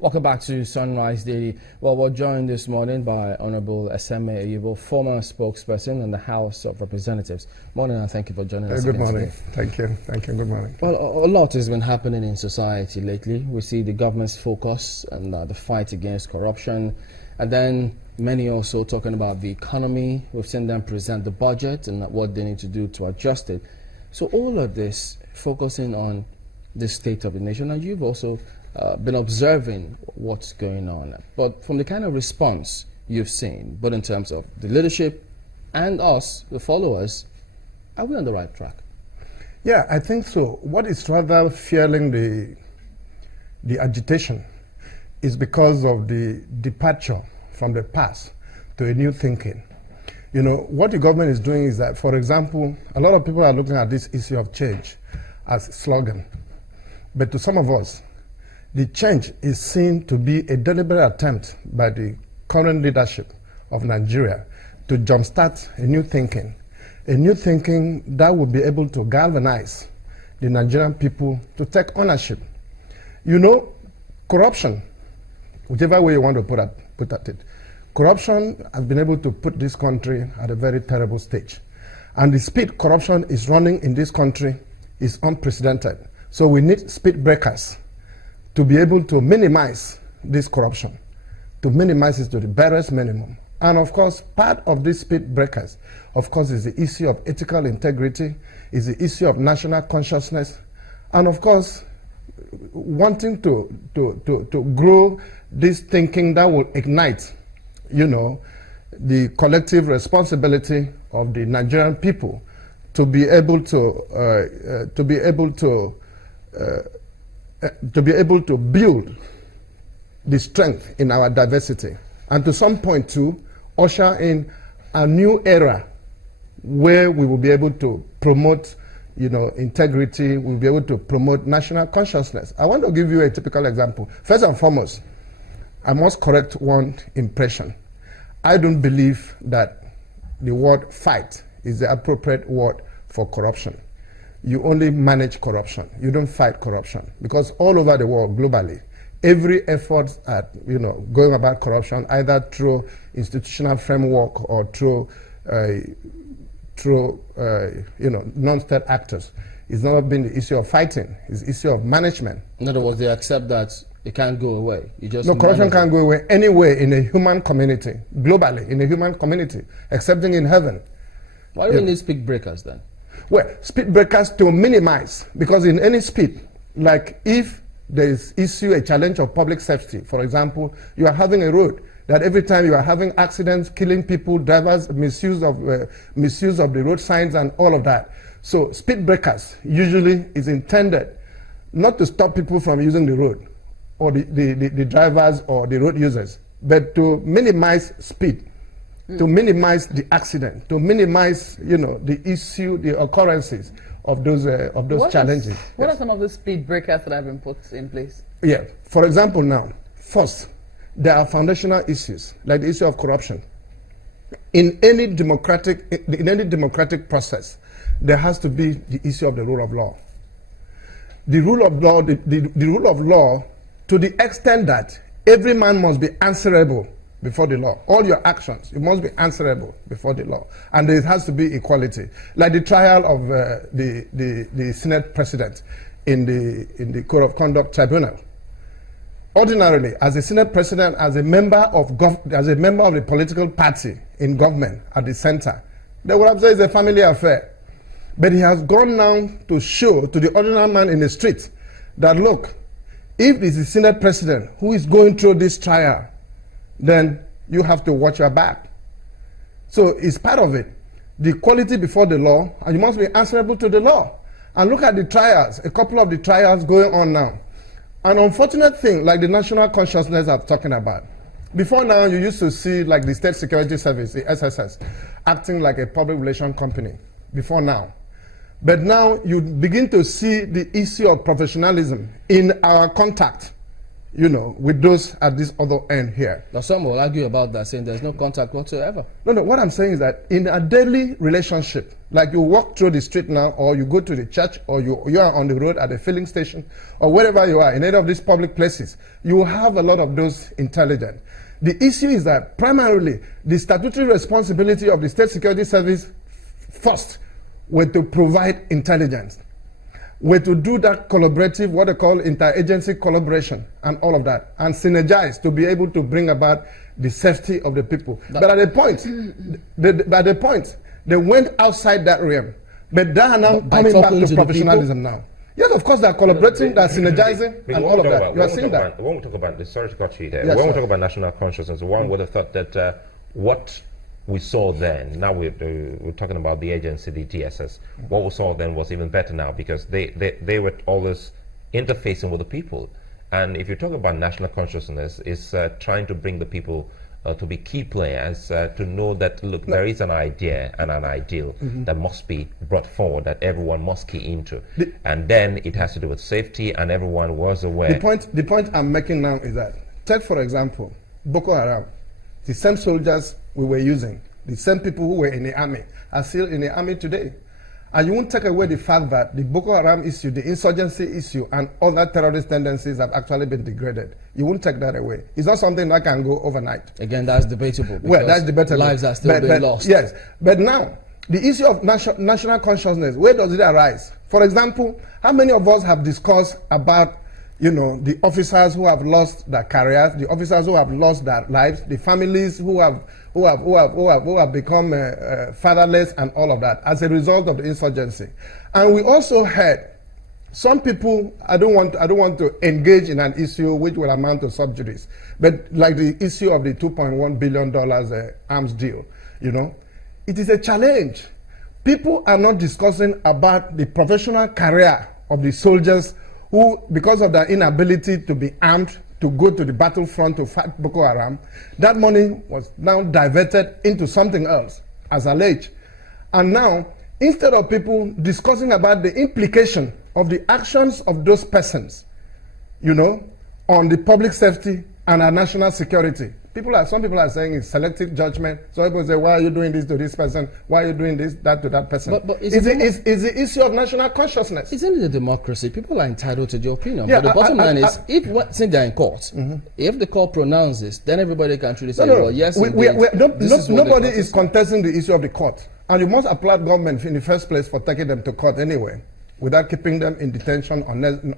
Welcome back to Sunrise Daily. Well, we're joined this morning by Honorable Eseme Eyiboh, former spokesperson in the House of Representatives. Morning, and thank you for joining us. Good morning. Thank you. Thank you. Good morning. Well, a lot has been happening in society lately. We see the government's focus on the fight against corruption, and then many also talking about the economy. We've seen them present the budget and what they need to do to adjust it. So all of this focusing on the state of the nation, and you've also been observing what's going on. But from the kind of response you've seen, both in terms of the leadership and us, the followers, are we on the right track? Yeah, I think so. What is rather fueling the agitation is because of the departure from the past to a new thinking. You know, what the government is doing is that, for example, a lot of people are looking at this issue of change as a slogan. But to some of us, the change is seen to be a deliberate attempt by the current leadership of Nigeria to jumpstart a new thinking that will be able to galvanize the Nigerian people to take ownership. You know, corruption, whichever way you want to put at it, corruption has been able to put this country at a very terrible stage. And the speed corruption is running in this country is unprecedented. So we need speed breakers to be able to minimize this corruption, to minimize it to the barest minimum. And of course, part of these speed breakers, of course, is the issue of ethical integrity, is the issue of national consciousness, and of course, wanting to grow this thinking that will ignite, you know, the collective responsibility of the Nigerian people to be able to build the strength in our diversity, and to some point too, usher in a new era where we will be able to promote, you know, integrity, we'll be able to promote national consciousness. I want to give you a typical example. First and foremost, I must correct one impression. I don't believe that the word fight is the appropriate word for corruption. You only manage corruption. You don't fight corruption. Because all over the world, globally, every effort at, you know, going about corruption, either through institutional framework or through you know, non-state actors, is not been the issue of fighting. It's the issue of management. In other words, they accept that it can't go away. You just corruption can't go away anywhere in a human community, globally, in a human community, excepting in heaven. Why do we need speed breakers then? Well, speed breakers to minimize, because in any speed, like if there is a challenge of public safety, for example, you are having a road that every time you are having accidents, killing people, drivers, misuse of the road signs and all of that. So speed breakers usually is intended not to stop people from using the road, or the drivers or the road users, but to minimize speed. To minimize the accident, to minimize, you know, the issue, the occurrences of those challenges. What are some of the speed breakers that have been put in place? Yeah, for example, now, first, there are foundational issues like the issue of corruption. In any democratic process, there has to be the issue of the rule of law. The rule of law, the rule of law, to the extent that every man must be answerable before the law. All your actions, you must be answerable before the law. And there has to be equality. Like the trial of the Senate president in the Code of Conduct Tribunal. Ordinarily, as a Senate president, as a member of the political party in government at the center, they would have said it's a family affair. But he has gone now to show to the ordinary man in the street that, look, if it's the Senate president who is going through this trial, then you have to watch your back. So it's part of it. The equality before the law, and you must be answerable to the law. And look at the trials, a couple of the trials going on now. An unfortunate thing, like the national consciousness I'm talking about. Before now, you used to see like the State Security Service, the SSS, acting like a public relation company, before now. But now you begin to see the issue of professionalism in our contact. with those at this other end here. Now, some will argue about that, saying there's no contact whatsoever. No, what I'm saying is that in a daily relationship, like you walk through the street now, or you go to the church, or you are on the road at a filling station, or wherever you are, in any of these public places, you will have a lot of those intelligence. The issue is that primarily the statutory responsibility of the State Security Service first were to provide intelligence, were to do that collaborative, what they call interagency collaboration, and all of that, and synergize to be able to bring about the safety of the people. But at the point, they went outside that realm. But they are now coming back to professionalism now. Yes, of course, they're collaborating, they're synergizing, and all of that. You are seeing that. When we talk about, sorry to cut you there, yes, when we talk about national consciousness, one would have thought that what we saw then, now we're talking about the agency, the DSS, what we saw then was even better now, because they were always interfacing with the people. And if you talk about national consciousness, it's trying to bring the people to be key players, to know that, look, there is an idea and an ideal that must be brought forward, that everyone must key into. And then it has to do with safety, and everyone was aware. The point I'm making now is that, take for example, Boko Haram, the same soldiers we were using, the same people who were in the army, are still in the army today. And you won't take away the fact that the Boko Haram issue, the insurgency issue, and other terrorist tendencies have actually been degraded. You won't take that away. It's not something that can go overnight. Again, that's debatable. Well, that's debatable. Lives are still being lost. Yes, but now, the issue of national consciousness, where does it arise? For example, how many of us have discussed about the officers who have lost their careers, the officers who have lost their lives, the families who have become fatherless, and all of that as a result of the insurgency. And we also heard some people, I don't want to engage in an issue which will amount to subjudice, but like the issue of the $2.1 billion arms deal, it is a challenge. People are not discussing about the professional career of the soldiers who, because of their inability to be armed, to go to the battlefront to fight Boko Haram, that money was now diverted into something else, as alleged. And now, instead of people discussing about the implication of the actions of those persons, on the public safety and our national security, some people are saying it's selective judgment. So people say, why are you doing this to this person? Why are you doing that to that person? But it's the issue of national consciousness. Isn't it a democracy? People are entitled to their opinion. Yeah, but the bottom line is, since they're in court, if the court pronounces, then everybody can truly say, well, yes, nobody is contesting the issue of the court. And you must applaud government in the first place for taking them to court anyway, without keeping them in detention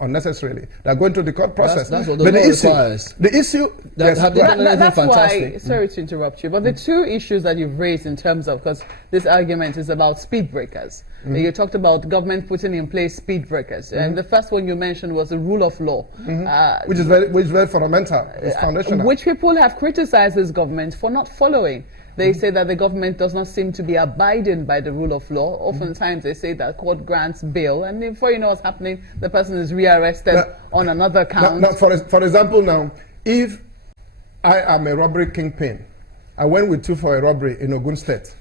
unnecessarily. They're going through the court process. That's what the law requires. The issue... That's why, sorry to interrupt you, but the two issues that you've raised in terms of, because this argument is about speed breakers. You talked about government putting in place speed breakers. And the first one you mentioned was the rule of law. Which is very fundamental. It's foundational. Which people have criticized this government for not following. They say that the government does not seem to be abiding by the rule of law. Oftentimes they say that court grants bail, and before you know what's happening, the person is rearrested on another count. For example, now, if I am a robbery kingpin, I went with you for a robbery in Ogun State.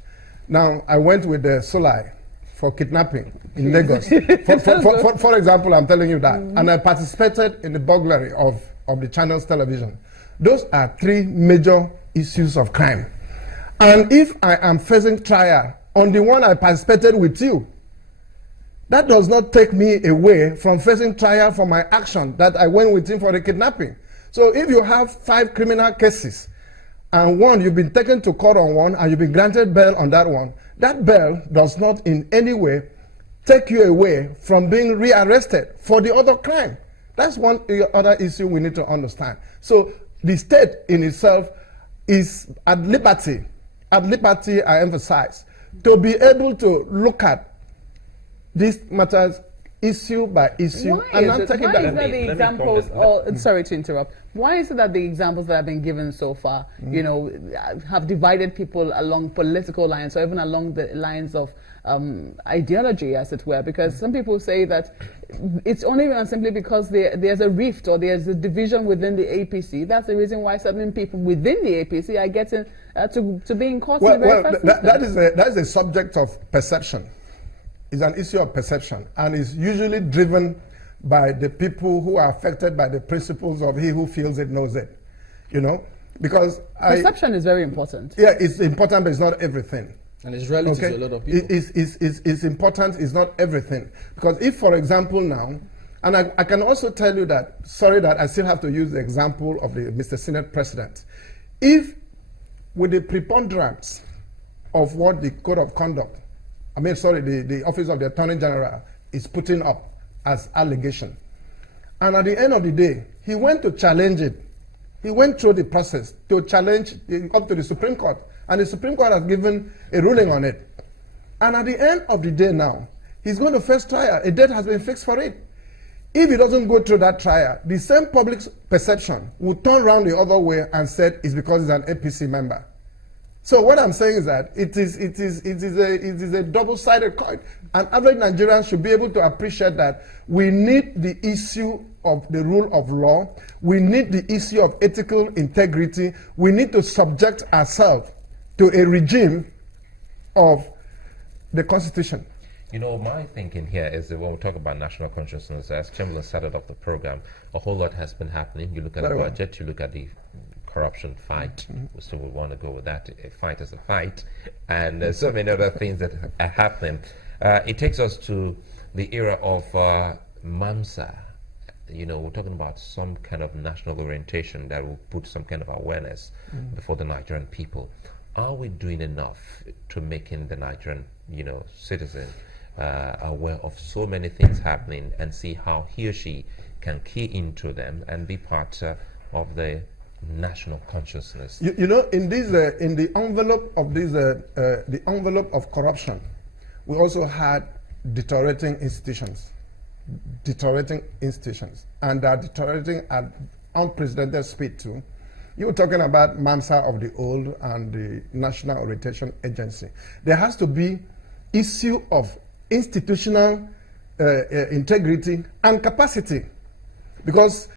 Now, I went with the Solai for kidnapping in Lagos. For example, I'm telling you that. And I participated in the burglary of the channel's television. Those are three major issues of crime. And if I am facing trial on the one I participated with you, that does not take me away from facing trial for my action that I went with him for the kidnapping. So if you have 5 criminal cases, and one, you've been taken to court on one, and you've been granted bail on that one, that bail does not in any way take you away from being rearrested for the other crime. That's one other issue we need to understand. So the state in itself is at liberty, I emphasize, to be able to look at these matters issue by issue. Why is it that the examples, sorry to interrupt, why is it that the examples that have been given so far, have divided people along political lines or even along the lines of ideology, as it were? Because some people say that it's only and simply because there's a rift or there's a division within the APC. That's the reason why certain people within the APC are getting to be in court. That is a subject of perception. It's an issue of perception, and is usually driven by the people who are affected by the principles of he who feels it knows it, because perception is very important. Yeah, it's important, but it's not everything. And it's relative to a lot of people. It's important, it's not everything. Because if, for example, now, and I can also tell you that, sorry that I still have to use the example of the Mr. Senate President. If, with the preponderance of what the Code of Conduct, the Office of the Attorney General is putting up as allegation, and at the end of the day, he went to challenge it. He went through the process to challenge up to the Supreme Court, and the Supreme Court has given a ruling on it. And at the end of the day now, he's going to face trial. A date has been fixed for it. If he doesn't go through that trial, the same public perception will turn around the other way and say it's because he's an APC member. So what I'm saying is that it is a double-sided coin. An average Nigerian should be able to appreciate that we need the issue of the rule of law. We need the issue of ethical integrity. We need to subject ourselves to a regime of the Constitution. My thinking here is that when we talk about national consciousness, as Chamberlain started off the program, a whole lot has been happening. You look at the budget, you look at the corruption fight. We still would want to go with that. A fight is a fight. And so many other things that are happening. It takes us to the era of MAMSA. We're talking about some kind of national orientation that will put some kind of awareness before the Nigerian people. Are we doing enough to making the Nigerian, citizen aware of so many things happening and see how he or she can key into them and be part of the national consciousness? In the envelope of the envelope of corruption, we also had deteriorating institutions, and are deteriorating at unprecedented speed too. You were talking about MAMSA of the old and the National Orientation Agency. There has to be issue of institutional integrity and capacity, because